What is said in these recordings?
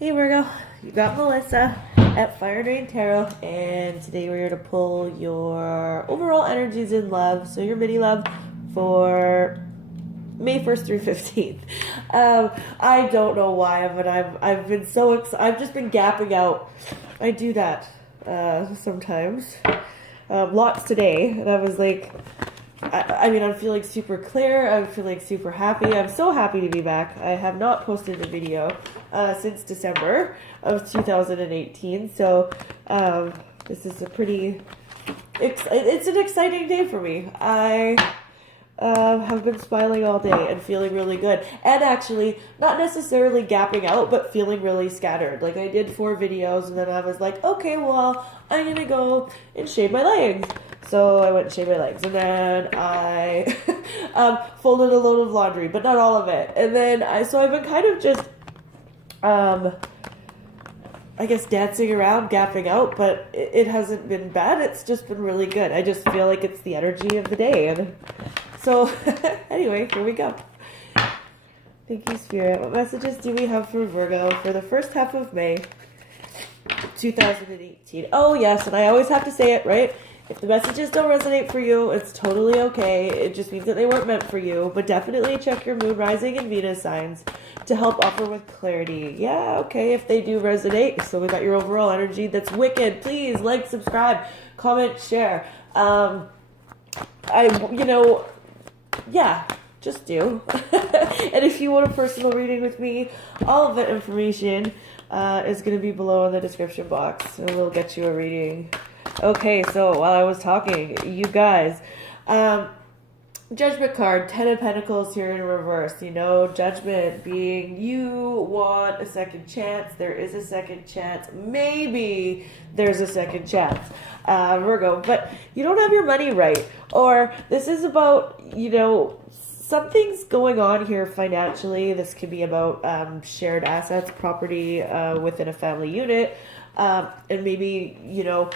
Hey Virgo, you got Melissa at Fire Drain Tarot, and today we're here to pull your overall energies in love, so your mini love for May 1st through 15th. I don't know why, but I've been so I've just been gapping out. I do that sometimes. Lots today, and I was like, I mean, I'm feeling super clear. I'm feeling super happy. I'm so happy to be back. I have not posted a video since December of 2018. So this is a pretty, it's an exciting day for me. I have been smiling all day and feeling really good. And actually, not necessarily gapping out, but feeling really scattered. Like I did 4 videos and then I was like, okay, well, I'm going to go and shave my legs. So I went and shaved my legs, and then I folded a load of laundry, but not all of it. And then I've been kind of just, I guess, dancing around, gapping out, but it hasn't been bad. It's just been really good. I just feel like it's the energy of the day. And so anyway, here we go. Thank you, Spirit. What messages do we have for Virgo for the first half of May 2018? Oh, yes, and I always have to say it, right? If the messages don't resonate for you, it's totally okay. It just means that they weren't meant for you. But definitely check your moon, rising, and Venus signs to help offer with clarity. Yeah, okay, if they do resonate. So we got your overall energy that's wicked. Please like, subscribe, comment, share. Yeah, just do. And if you want a personal reading with me, all of that information is going to be below in the description box. And we'll get you a reading. Okay, so while I was talking, you guys, Judgment card, 10 of Pentacles here in reverse, you know, Judgment being you want a second chance, there is a second chance, maybe there's a second chance, Virgo, but you don't have your money right, or this is about, you know, something's going on here financially. This could be about shared assets, property within a family unit, and maybe, you know,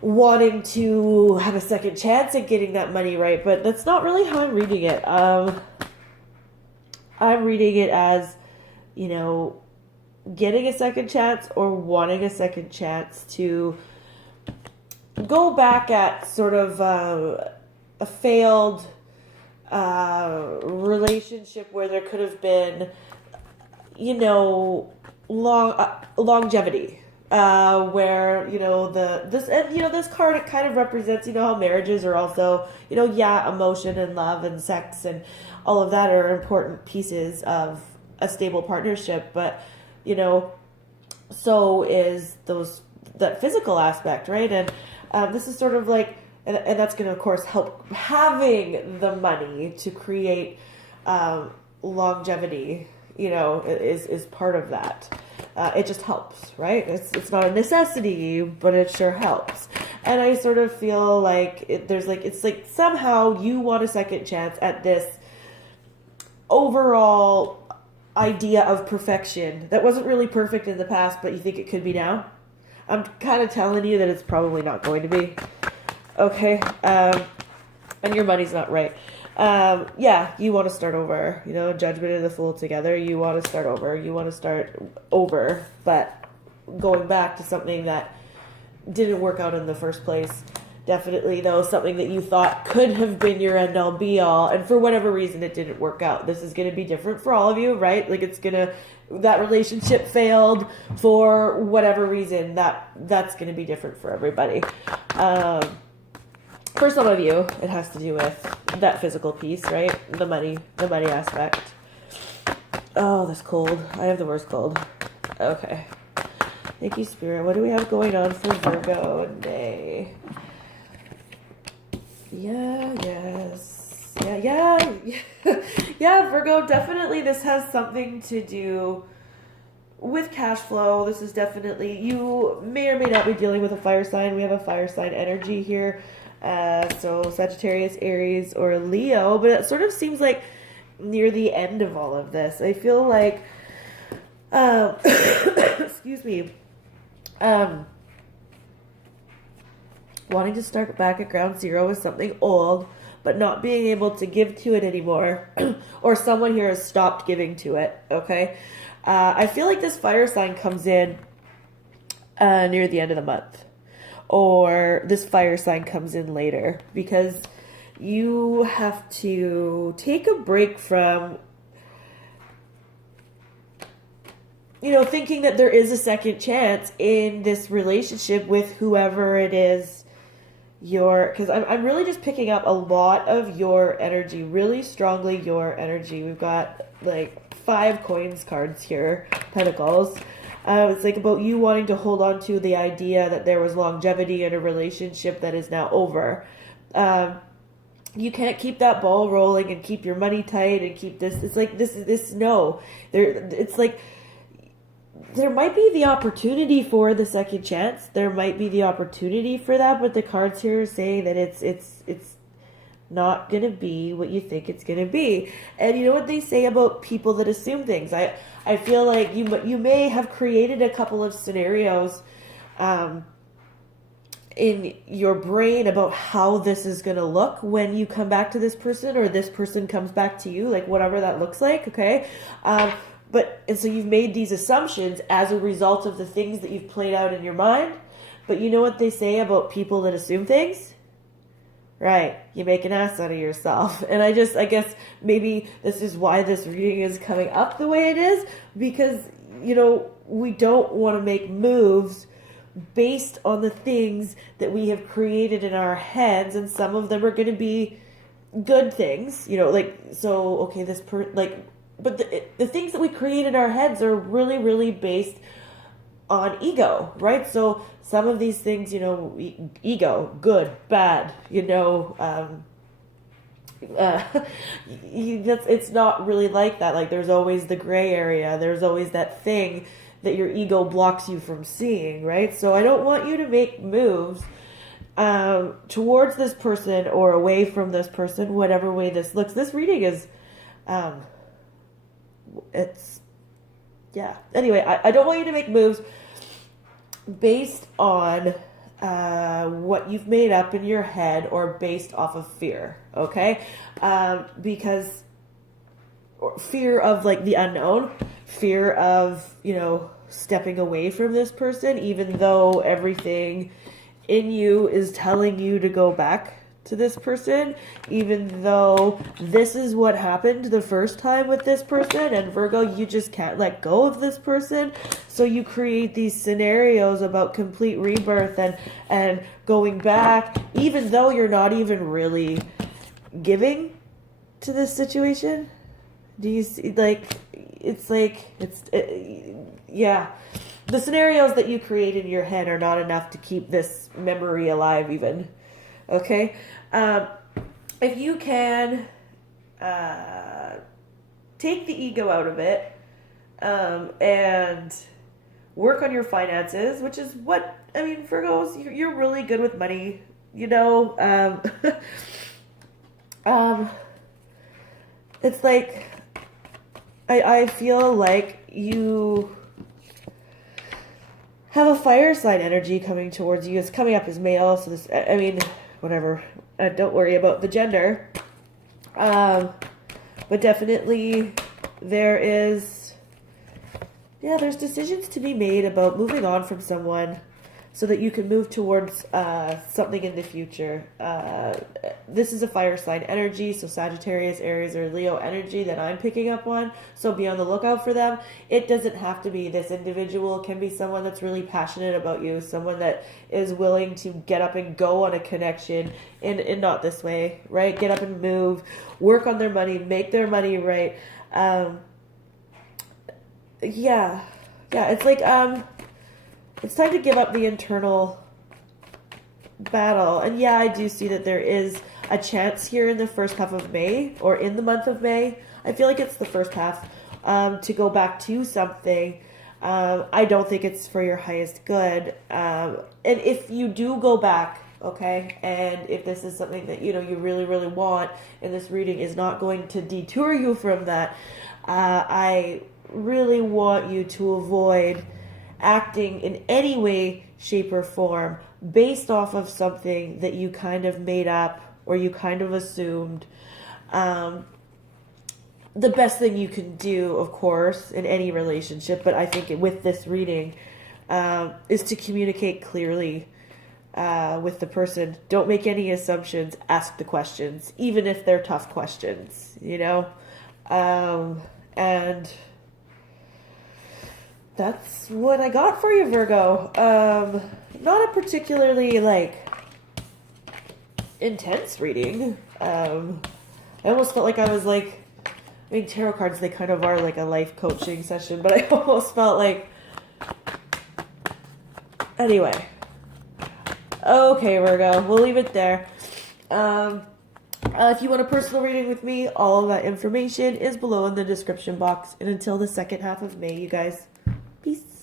wanting to have a second chance at getting that money right, but that's not really how I'm reading it. I'm reading it as, you know, getting a second chance or wanting a second chance to go back at sort of a failed relationship where there could have been, you know, longevity. Where, you know, this card, it kind of represents, you know, how marriages are also, you know, yeah, emotion and love and sex and all of that are important pieces of a stable partnership, but, you know, so is that physical aspect, right? And this is sort of like, and that's going to, of course, help having the money to create longevity, you know, is part of that. It just helps, right? It's not a necessity, but it sure helps. And I sort of feel like it's like somehow you want a second chance at this overall idea of perfection that wasn't really perfect in the past, but you think it could be now. I'm kind of telling you that it's probably not going to be. Okay, and your money's not right. Yeah, you want to start over, you know, Judgment and the Fool together. You want to start over. You want to start over, but going back to something that didn't work out in the first place. Definitely, though, something that you thought could have been your end all be all, and for whatever reason it didn't work out. This is going to be different for all of you, right? Like that relationship failed for whatever reason. That's going to be different for everybody. For some of you, it has to do with that physical piece, right? The money aspect. Oh, that's cold. I have the worst cold. Okay. Thank you, Spirit. What do we have going on for Virgo in May? Yeah, Virgo, definitely this has something to do with cash flow. This is definitely, you may or may not be dealing with a fire sign. We have a fire sign energy here. So Sagittarius, Aries, or Leo, but it sort of seems like near the end of all of this. I feel like, excuse me, wanting to start back at ground zero with something old, but not being able to give to it anymore, or someone here has stopped giving to it, okay? I feel like this fire sign comes in near the end of the month, or this fire sign comes in later, because you have to take a break from, thinking that there is a second chance in this relationship with whoever it is. Because I'm really just picking up a lot of your energy, really strongly your energy. We've got like 5 coins cards here, pentacles. It's like about you wanting to hold on to the idea that there was longevity in a relationship that is now over. You can't keep that ball rolling and keep your money tight and keep this. It's like no. It's like there might be the opportunity for the second chance. There might be the opportunity for that, but the cards here are saying that it's not going to be what you think it's going to be. And you know what they say about people that assume things? I feel like you may have created a couple of scenarios in your brain about how this is going to look when you come back to this person, or this person comes back to you, like whatever that looks like, okay? And so you've made these assumptions as a result of the things that you've played out in your mind. But you know what they say about people that assume things? Right. You make an ass out of yourself. And I guess maybe this is why this reading is coming up the way it is. Because, we don't want to make moves based on the things that we have created in our heads. And some of them are going to be good things, but the things that we create in our heads are really, really based on ego, right? So some of these things, ego, good, bad, it's not really like that. Like there's always the gray area. There's always that thing that your ego blocks you from seeing, right? So I don't want you to make moves towards this person or away from this person, whatever way this looks. This reading is... Anyway, I don't want you to make moves based on what you've made up in your head or based off of fear, okay? Because fear of like the unknown, fear of, stepping away from this person, even though everything in you is telling you to go back to this person, even though this is what happened the first time with this person, and Virgo, you just can't let go of this person. So you create these scenarios about complete rebirth and going back, even though you're not even really giving to this situation. Do you see, yeah. The scenarios that you create in your head are not enough to keep this memory alive even. Okay? If you can take the ego out of it and work on your finances, which is what, Virgos, you're really good with money, it's like, I feel like you have a fire sign energy coming towards you. It's coming up as male, so this, whatever. Don't worry about the gender. But definitely there's decisions to be made about moving on from someone so that you can move towards something in the future. This is a fire sign energy, so Sagittarius, Aries, or Leo energy that I'm picking up on. So be on the lookout for them. It doesn't have to be this individual. It can be someone that's really passionate about you, someone that is willing to get up and go on a connection in not this way, right? Get up and move, work on their money, make their money right. It's like... it's time to give up the internal battle. And yeah, I do see that there is a chance here in the first half of May, or in the month of May. I feel like it's the first half, to go back to something. I don't think it's for your highest good. And if you do go back, okay, and if this is something that, you really, really want, and this reading is not going to detour you from that, I really want you to avoid acting in any way, shape, or form based off of something that you kind of made up or you kind of assumed. the best thing you can do, of course, in any relationship, but I think with this reading, is to communicate clearly with the person. Don't make any assumptions. Ask the questions, even if they're tough questions, you know? And that's what I got for you, Virgo. Not a particularly, intense reading. I almost felt like I was tarot cards, they kind of are like a life coaching session, but I almost felt like, anyway. Okay, Virgo, we'll leave it there. If you want a personal reading with me, all of that information is below in the description box. And until the second half of May, you guys, peace.